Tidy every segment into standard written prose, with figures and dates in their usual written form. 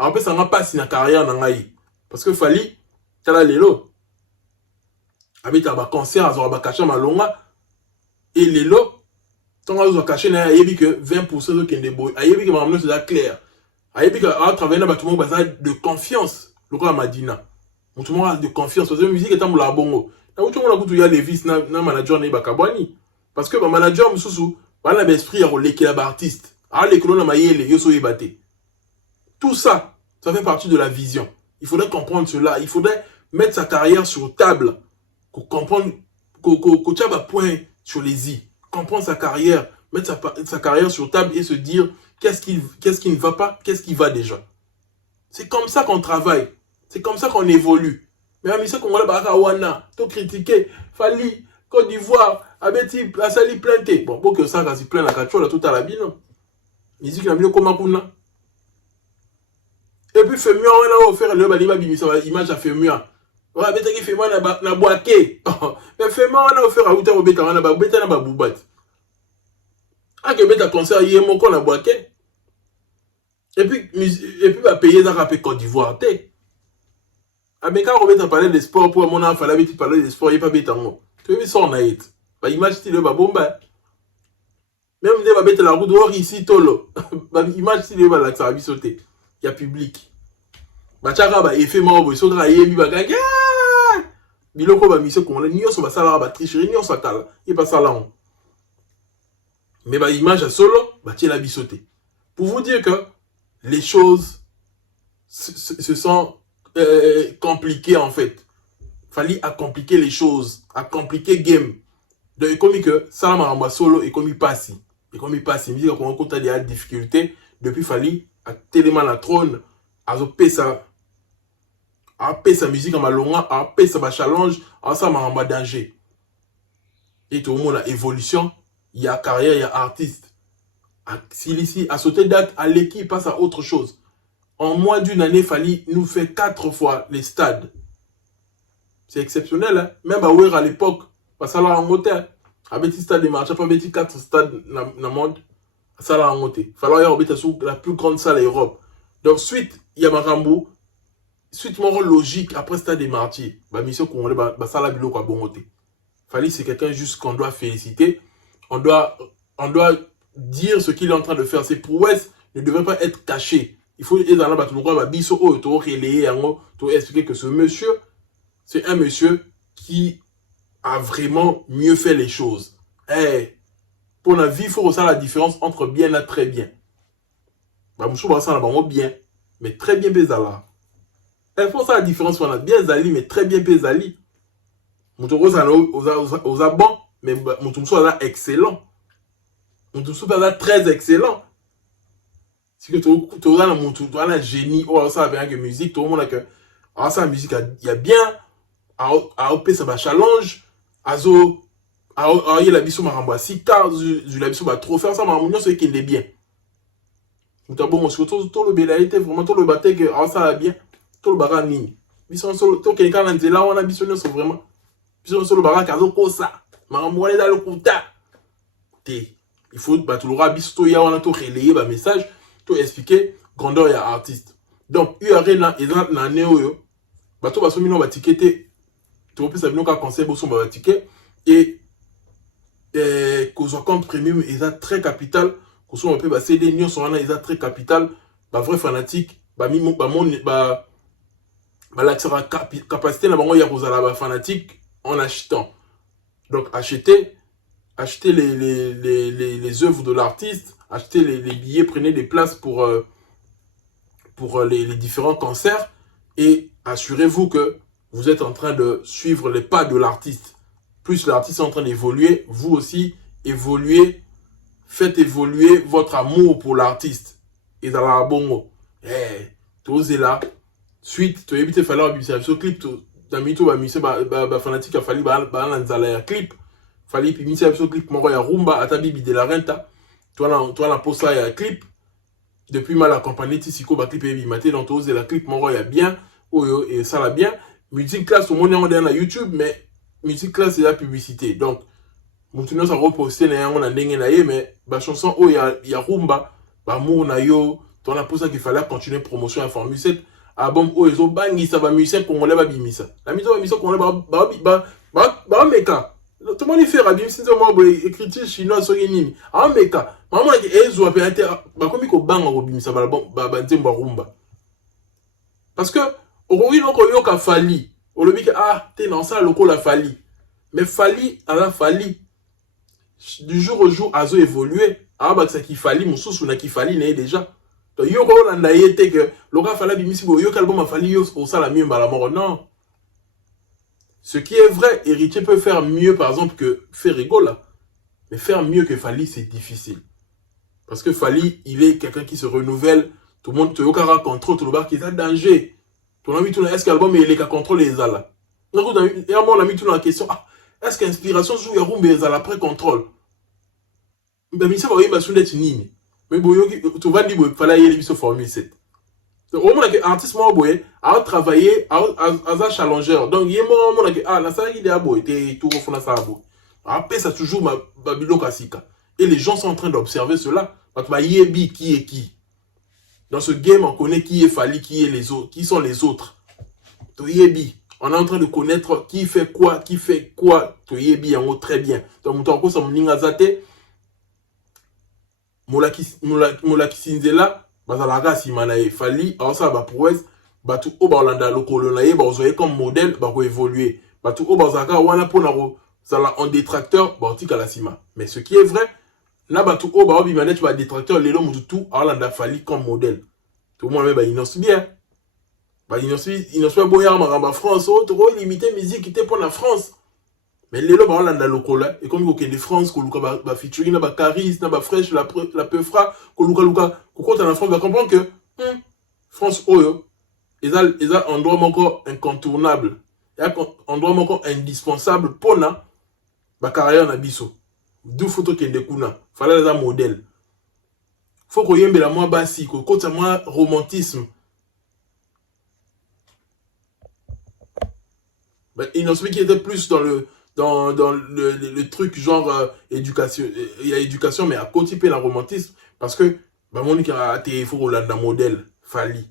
après ça n'a pas si na carrière na ngai parce que fali tala lelo abeta ba concert azora ba cacher malonga et lelo tant azo cacher na yebi que 20% de kende boy ayebi que mamno c'est clair ayebi que à travers na ba tout monde baza de confiance lokola Madina tout le monde de confiance parce que musique est amula bongo na tout le monde kutu ya Levis na manager na bakabwani parce que ba manager mususu bana ba esprit ya kolekela ba artiste a lekolo na mayele yo so yebate. Tout ça, ça fait partie de la vision. Il faudrait comprendre cela. Il faudrait mettre sa carrière sur table. Comprendre, qu'on tient un point sur les i. Comprendre sa carrière, mettre sa carrière sur table et se dire qu'est-ce qui ne va pas, qu'est-ce qui va déjà. C'est comme ça qu'on travaille. C'est comme ça qu'on évolue. Mais à Missa Kongola Bakawana, tout critiquer, Fali, Côte d'Ivoire, Abeti, Asali planté. Bon, pour que ça, quand il plaint la cachola, tout à la bine. Musique la mieux comme Akuna. Et puis Femua on a offert le baliba bimisa image à Femua. Ouais beta ki Femua na boaké. Mais Femua on a offert à Outa beta na ba beta na ba bubat. Ah que beta concert yemo ko na boaké. Et puis va payer dans rapé Côte d'Ivoire té. Ah mais quand on beta parler de sport pour mon enfant là beta parler de sport y pas beta ngo. Tu veux son na it. Ba image style ba bomba. Même de ba beta la route dehors ici tolo. Ba image style ba la ça bi sauter. Il y a public. Bachaka ba effet mort so tra yebi ba ga biloko ba mission ko ni so ba sala ba tricherie ni so tala il pas ça là mais ba image à solo ba tie la bisoté pour vous dire que les choses se sont compliquées en fait. Fallait à compliquer les choses, à compliquer game. Donc comme que ça ma solo et comme il passe musique qu'on rencontre des difficultés depuis fallait à tellement la trône à sa musique en malonga à sa challenge à ça en danger et tout le monde a évolution il y a carrière il y a artiste ici à sauter date à l'équipe passe à autre chose en moins d'une année fallait nous faire 4 fois les stades c'est exceptionnel hein? Même à l'époque parce que là en moteur à petit stade de marché pas petit 4 stades dans monde ça l'a monté. Fallait y sur la plus grande salle d'Europe. Donc suite il y a Marambo. Suite mon rôle logique après stade des martyrs. Bah mission qu'on bah ça la bilo quoi bon côté. Fallait c'est quelqu'un juste qu'on doit féliciter. On doit dire ce qu'il est en train de faire. Ses prouesses ne devraient pas être cachées. Il faut être dans la bataille bah biso oh to relayer to expliquer que ce monsieur c'est un monsieur qui a vraiment mieux fait les choses. Pour la vie, il faut ressentir la différence entre bien et très bien. Bah, monsieur, bah, ça, on bien, mais très bien, Bézala. Il faut ça la différence entre bien Zali, mais très bien, Bézali. Mon tour, ça, aux abons, mais mon tour, ça, excellent. Mon tour, ça, très excellent. Si que tu as mon tour, tu as un génie, oh, ça, bien que musique, tout le monde a que, ah, ça, la musique, il y a bien, à OP, ça va challenge, azo, il y a la biso maramba si car je la biso va trop faire ça mamunyo c'est qu'il est bien tout bon surtout tout le belaité vraiment tout le baté que ça va bien tout le bara nini biso solo to quelqu'un là là on a biso c'est vraiment biso solo bara kazo ko ça marambo dans le kuta té il faut ba tout le rabiso to ya on a tout relayer ba message tout expliquer grandeur ya artiste donc URL là exemple na néo bato ba somino ba tickete to peut ça bino ka conseil bo son ba ticket et qu'on soit compte premium ils ont très capital qu'on soit un peu bah CD Nyon sont là ils ont très capital bah vrai fanatique bah mi bah mon bah la capacité là bah il y a aux la fanatique en achetant donc acheter les œuvres de l'artiste acheter les billets prenez des places pour les différents concerts et assurez-vous que vous êtes en train de suivre les pas de l'artiste. Plus l'artiste est en train d'évoluer, vous aussi évoluez, faites évoluer votre amour pour l'artiste. Et dans la bongo, tous est là. Suite, tu évites falloir ce clip, dans mito ba mise ba fanatique a fallu ba lanzala clip, fallu puis mise ce clip moro ya rumba atabibi de la renta. Toi la poste là ya clip. Depuis mal accompagné tisiko ba clip et maté dans tous la clip moro ya bien, oyo et ça la bien. Musique classe au monde on est dans YouTube mais musique classe c'est la publicité donc maintenant ça reposter na yango na ndenge na ye mais ba chanson oh ya rumba ba mo na yo on a pour ça qu'il fallait continuer promotion à Formule 7. Album où ils ont bangi ça va musicien congolais va bimisa. La musique congolais ba meka. Tout le monde fait radio si moi écriture chinois so nini. Ah meka. Maman qui ezo a pété ba komi ko banga ko bimisa ba ba nzemba rumba. Parce que aujourd'hui non ko yoka fali. On le dit que ah t'es dans ça loko la fali. Mais fali à la fali du jour au jour azo évolué. Ah bah ça qui fali mon sous na qui fali né déjà. Donc, yo ko landa yete que loka fala bimisi bo yo kalbum a fali yo pour ça la mieux la mort non. Ce qui est vrai, Héritier peut faire mieux par exemple que Ferrigo là. Mais faire mieux que Fali c'est difficile. Parce que Fali, il est quelqu'un qui se renouvelle, tout le monde te yokara contrôle tout le bar qui est en danger. Ton ami tout est-ce que l'album il est qu'à contrôler les ala. Donc et à moi on a mis tout dans la question est-ce qu'inspiration joue yarumbe les ala après contrôle. Ben mi ça va y ba sundet nini. Mais boyoki tu vas dire fala yeli biso Formule 7. Donc au moins que artiste moi boye a travaillé à challenger. Donc il est moi que la ça il est à boye tout au fond ça boye. Après ça toujours ma Babylon Kasika. Et les gens sont en train d'observer cela. Parce que yebi qui est qui. Dans ce game on connaît qui est Fali, qui est les autres, qui sont les autres. To yebi, on est en train de connaître qui fait quoi. To yebi en haut très bien. Donc mon temps ça mon ningazate Molaki Sinzela bazalaka simana e Fali alors ça ba prouesse batu o ba Hollanda lokolo na ye ba ozoye comme modèle ba ko évoluer batu o bazaka wana pona ro sala en détracteur ba otika la sima mais ce qui est vrai na batu o ba obimane tu ba détracteur lelo mututu Hollanda Fali comme modèle tout le monde ba innocent bien ba innocent boya maramba France o to limiter musique qui était pour la France mais lelo ba Hollanda lokola et comme ko de France ko luka ba featuring na ba Caris na ba Fresh la Peufra ko luka ko kota na France va comprendre que France oyo ils a un endroit encore incontournable et un endroit encore indispensable pour na ba carrière na biso d'où photo kende kuna fallait un modèle faut ko yembe la moi basi ko kota moi romantisme ben il n'en qui était plus dans le truc genre éducation, il y a éducation mais à côté la romantisme parce que bah mon a été faut la modèle Fali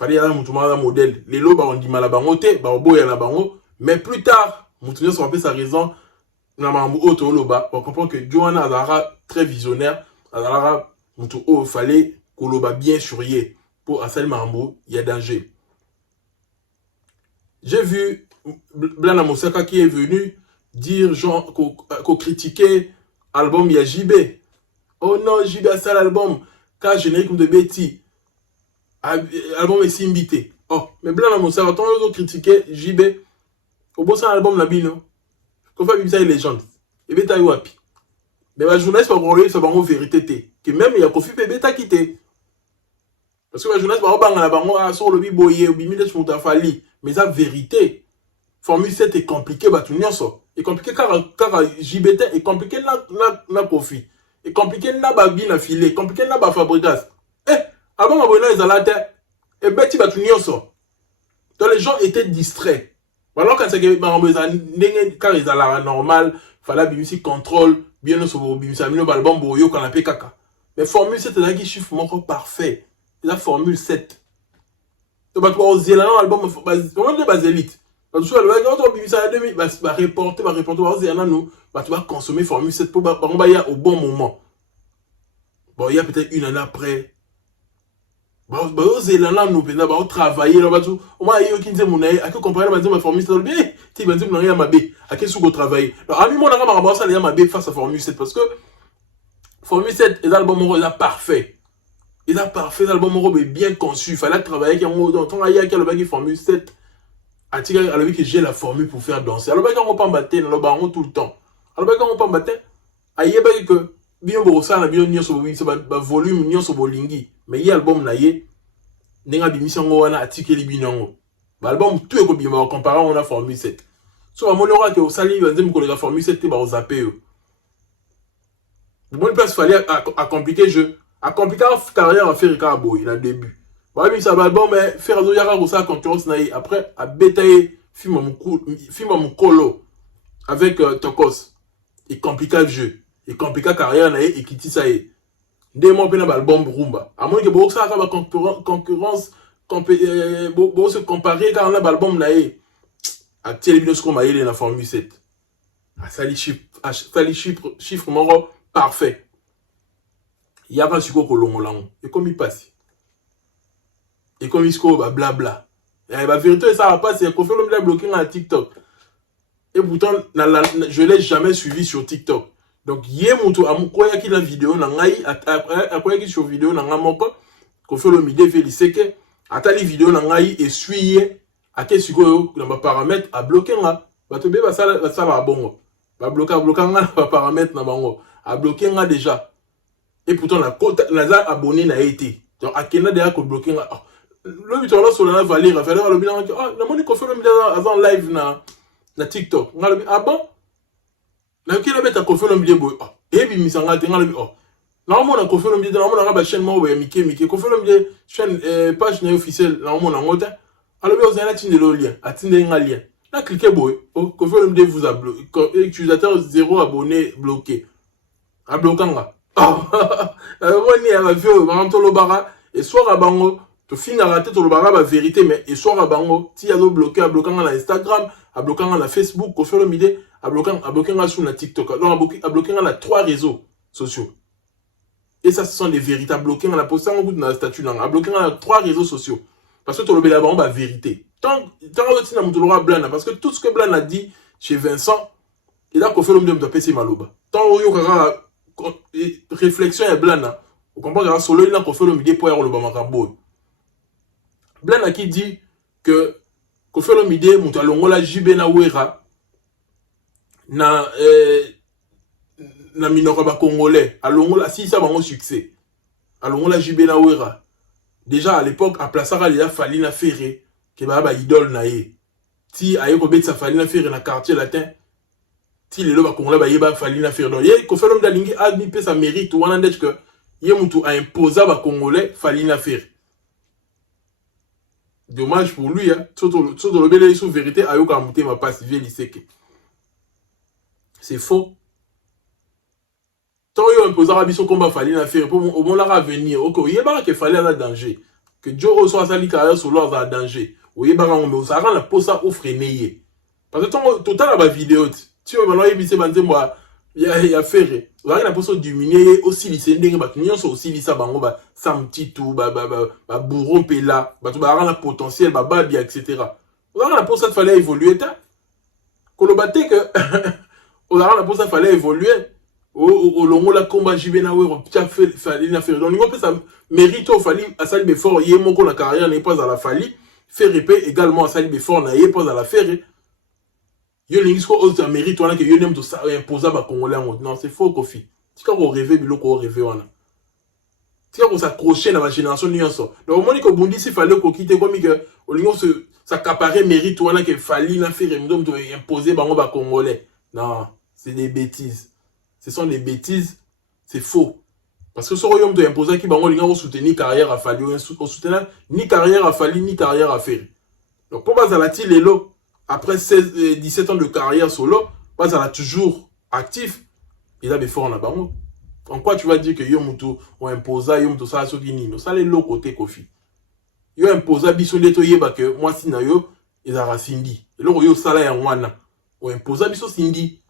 à un modèle les lots bah on dit mal à bangote bah boy à la bango mais plus tard mon se rappelle sa raison na mambo auto loba on comprend que Johanna Azara très visionnaire Azara mutu o fallait koloba bien suryer pour Asel Mambo il y a danger. J'ai vu Blana Mosaka qui est venu dire genre qu'on critiquait album il y a JB. Oh non, JB a ça l'album car générique de Betty. Album est simbité. Oh, mais Blana Mosaka on a critiqué JB. Au bout de l'album la bino. Qu'on fait ça légende. Et beta wapi. Mais la journaliste va voir ça va en vérité que même il y a Kofi beta quitté. Parce que la journaliste va bang la bango sur le biboye ou bimide sur Fali. Mais la vérité, Formule 7 est compliqué, bah tout ça. Et compliqué car JBT est compliqué na Kofi. Et compliqué na babi na filet, compliqué na ba Fabregas. Avant ma bonne ils allaient et Betty bah tout ça. Donc les gens étaient distraits. Alors quand c'est que car ils allaient normal, fallait bimisi contrôle, bien sur bimisa mino balbon boyo quand la kaka. Mais Formule 7 là qui chiffre mon parfait. La Formule 7. Donc, tu vas oser là, l'album, on est bas élite. Donc, tu vas reporter, tu vas consommer Formule 7 pour au bon moment. Bon, il y a peut-être une année après. Oser là, nous allons travailler. Au moins, il y a qui dit, à que comparer la Formule 7, tu vas dire, non, il y a ma B. À quel souci travailler. Alors, à moi, on a ça, il y a ma B face à Formule 7 parce que Formule 7 est l'album parfait. Il a parfait, l'album est bien conçu. Il fallait travailler avec un mot. Donc, il y a qui Formule 7. Il y a que j'ai la formule pour faire danser. Alors, il y a un battre dans le baron tout le temps. Alors, il y a un battre. Il y a que bien ça, il y a un volume, il y a un bolingi. Mais il y a l'album, il y a un mission, il y a un article, il y a un l'album, tout est bien comparé à la Formule 7. So, à mon aura que au sali, il y a un Formule 7, il y a un zappé. Bon, il fallait compliquer le jeu. A compliqué la carrière à faire il a début. Bah oui ça va bon mais faire do yara ça concurrence na après à bétailler film mon colo avec Tokos. Il complique le jeu. Il complique la carrière na et quitte ça Nde mo pena ba album rumba. A moins que bo ça ba concurrence bo se comparer quand on a ba album na e. A tele bino sko ma yele na Formule 7. A sali chiffre moro parfait. Il y a pas siko ko longolango. Et comme il passe. Et comme il score ba blabla. Et la vérité ça va pas c'est qu'on fait l'homme de bloquer dans TikTok. Et pourtant je l'ai jamais suivi sur TikTok. Donc hier mutu amukoya ki la vidéo na ngai akoya ki sur vidéo na ngamoko ko fait le midi feliseke atali vidéo na ngai et suiye ake sikoyo na ba paramètres a bloquer nga bato be ba sala bongo ba bloquer nga na ba paramètres na bango a bloquer nga déjà et pourtant la abonné na été donc akena déjà ko bloquer nga le but là sur la Valérie le bilan na moni ko fait le midi avant live na TikTok nga le ah bon na qui la bête ko fait le midi boy et bi misanga te nga le normalement on a ko fait le midi normalement on a ba chaîne mo ya mike ko fait le midi chaîne page na officielle normalement on ngota alors vous allez atteindre le lien atteindre un lien là cliquez boy ko fait le midi vous a bloqué utilisateur 0 abonné bloqué a bloquanga ah on y a la vidéo par exemple le bara et soit à bango to finir rater to le bara la vérité mais et soit à bango si y a bloqué à bloquanga na Instagram à bloquanga na Facebook ko fait le midi à bloquanga sur la TikTok donc à bloquanga na 3 réseaux sociaux. Et ça, ce sont des véritables bloqués. On a posté un bout de la statue. On a bloqué dans 3 réseaux sociaux. Parce que tu as le blanc, la vérité. Tant que blanc, parce que tout ce que Blanc a dit chez Vincent, il a fait l'homme de PC Maloba. Tant que réflexion est blanc, vous comprenez que solo il a fait l'homme de pour le Bamakaboy. Blanc a qui dit que fait l'homme de Moutalongola Jibena Wera na na minoko ba congolais alongola si ça bango succès alongola Jibena Wera déjà à l'époque à plaçara il a fallu na ferré que ba idole na ye ti aye ko bet sa fallu na ferré na quartier latin ti le ba congolais ba yeba fallu na ferré donc ye ko fait l'homme d'alingi admi pe sa mérite wana ndech que ye mutu a imposé ba congolais fallu na ferré dommage pour lui hein surtout le bel sous vérité ayoka muté ma passe vieux c'est faux. Tant qu'il y a un poseur à biso combat fallait la faire pour au bon la venir. Ok, il y a pas que fallait un danger. Que Dieu reçoit sa carrière sur l'ordre à danger. Oui, il y a pas on ça rend la pose ça au freiner. Parce que tant total la vidéo tu vois maintenant il bise banze moi il y a faire. On a la pose diminuer aussi lycée ndenge ba kinyo so aussi lycée bango ba sam titou ba bourron pela ba to ba rend la potentiel ba babia etc. On a la pose ça fallait évoluer ta. Kolobate que on a la pose ça fallait évoluer. Au longo la combat Jibena Wera fallait la faire donc il ça mérite au fallait à salir before yé moko la carrière n'est pas à la fallait faire épée également à salir before na yé pas à la faire yo lingi ko autre mérite wana que yo nem to ça imposer ba congolais non c'est faux Kofi tika ko rêver biloko rêver wana tika ko s'accrocher na la génération nyonso donc au moins que bundi si fallait ko quitter comme que au lingo se s'accaparer mérite wana que fallait la faire ndom to imposer bango ba congolais non c'est des bêtises. Ce sont des bêtises, c'est faux. Parce que ce royaume de imposer qui va soutenir carrière à fallu, soutenir ni carrière à fallu, ni carrière à faire. Donc pour Bazalati Lelo, après 17 ans de carrière solo, Bazala toujours actif, il a des forts là-bas. En quoi tu vas dire que Yomutu ou imposa Yomutu ça ce qui nino, ça les l'autre côté Kofi. Yo imposa biso leto yeba que moi si na yo, il a rasindi. Et là yo sala ya wana, ou imposa biso sindi.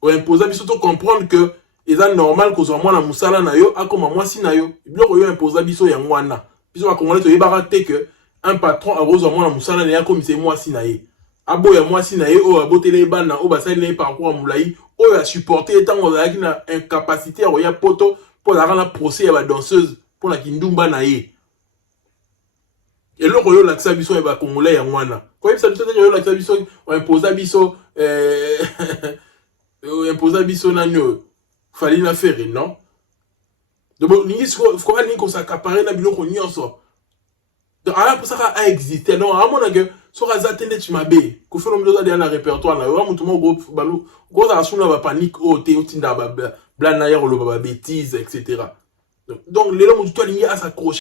Ou imposer biso to comprendre que eza normal ko zo mwana musala na yo akoma mwasi na yo biloko yo imposer biso ya ngwana biso ba congolais to yebaka te que un patron a rozo mwana musala na ya komi se mwasi na ye abo ya mwasi na ye o abotele bana o basali na parcours mulai o ya supporter etango za na incapacité ya ya poto pour la rendre procès ya ba danseuse pour la kindumba na ye eloko yo lakisa biso ya ba congolais ya ngwana ko yebisa biso te yo lakisa biso o imposer biso imposer biso nanyo fallait la faire non donc ni faut ni qu'on s'accaparer na biloko nyonso donc ala pour ça a existé non à mon que so razatende tu mabe ko fait l'homme de na répertoire na yo mutu mo groupe balu ko za suna ba panique o te otinda ba blanc na yero lo ba bêtise etc. Donc les hommes mutu to lingi à s'accrocher